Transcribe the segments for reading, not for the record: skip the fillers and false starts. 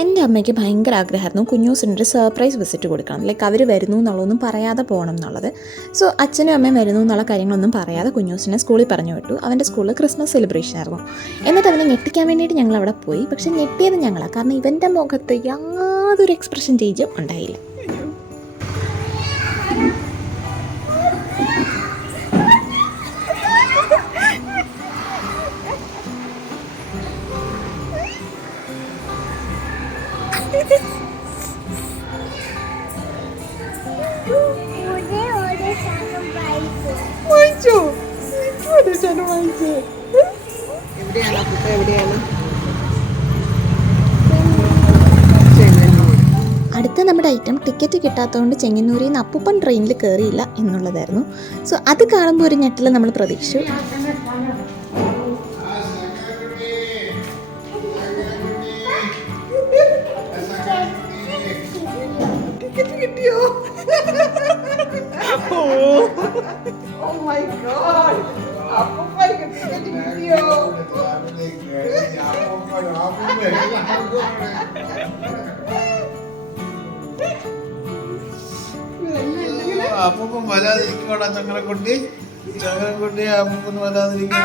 എൻ്റെ അമ്മയ്ക്ക് ഭയങ്കര ആഗ്രഹമായിരുന്നു കുഞ്ഞൂസിനൊരു സർപ്രൈസ് വിസിറ്റ് കൊടുക്കണം. ലൈക്ക് അവർ വരുന്നു എന്നുള്ളതൊന്നും പറയാതെ പോകണം എന്നുള്ളത്. സോ അച്ഛനും അമ്മയും വരുന്നു എന്നുള്ള കാര്യങ്ങളൊന്നും പറയാതെ കുഞ്ഞൂസിനെ സ്കൂളിൽ പറഞ്ഞു വിട്ടു. അവൻ്റെ സ്കൂളിൽ ക്രിസ്മസ് സെലിബ്രേഷൻ ആയിരുന്നു. എന്നിട്ട് അവനെ ഞെട്ടിക്കാൻ വേണ്ടിയിട്ട് ഞങ്ങൾ അവിടെ പോയി. പക്ഷേ ഞെട്ടിയത് ഞങ്ങളാണ്. കാരണം ഇവൻ്റെ മുഖത്ത് യാതൊരു എക്സ്പ്രഷൻ ചേഞ്ചും ഉണ്ടായില്ല. അടുത്ത നമ്മുടെ ഐറ്റം ടിക്കറ്റ് കിട്ടാത്തതുകൊണ്ട് ചെങ്ങന്നൂരിൽ നിന്ന് അപ്പൂപ്പൻ ട്രെയിനിൽ കയറിയില്ല എന്നുള്ളതായിരുന്നു. സോ അത് കാണുമ്പോൾ ഒരു ഞെട്ടിൽ നമ്മൾ പ്രതീക്ഷിച്ചു. അപ്പൂപ്പൻ വരാതിരിക്കോടാ ചങ്ങനക്കുട്ടി. ചങ്ങനക്കുട്ടി അപ്പൂപ്പന് വരാതിരിക്കാൻ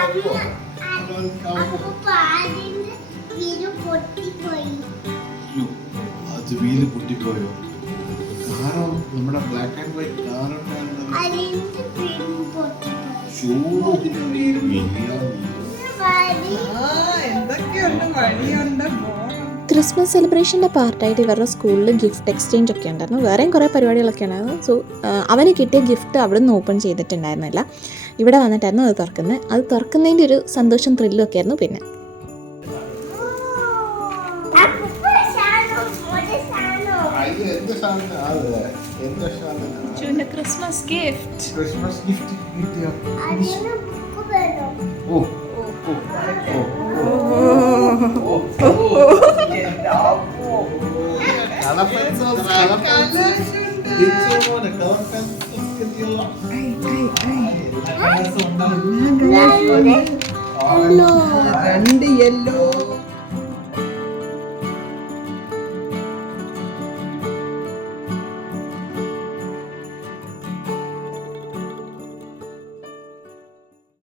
അത് വീല് പൊട്ടിപ്പോയോ? കാറോ നമ്മുടെ ബ്ലാക്ക് ആൻഡ് വൈറ്റ് ക്രിസ്മസ് സെലിബ്രേഷൻ്റെ പാർട്ടായിട്ട് ഇവരുടെ സ്കൂളിൽ ഗിഫ്റ്റ് എക്സ്ചേഞ്ച് ഒക്കെ ഉണ്ടായിരുന്നു. വേറെയും കുറേ പരിപാടികളൊക്കെ ഉണ്ടായിരുന്നു. സോ അവന് കിട്ടിയ ഗിഫ്റ്റ് അവിടെ നിന്ന് ഓപ്പൺ ചെയ്തിട്ടുണ്ടായിരുന്നില്ല. ഇവിടെ വന്നിട്ടായിരുന്നു അത് തുറക്കുന്നത്. അത് തുറക്കുന്നതിൻ്റെ ഒരു സന്തോഷം ത്രില്ലും ഒക്കെ ആയിരുന്നു. പിന്നെ ക്രിസ്മസ് ഗിഫ്റ്റ് കിട്ടിയോ? രണ്ട് യെല്ലോ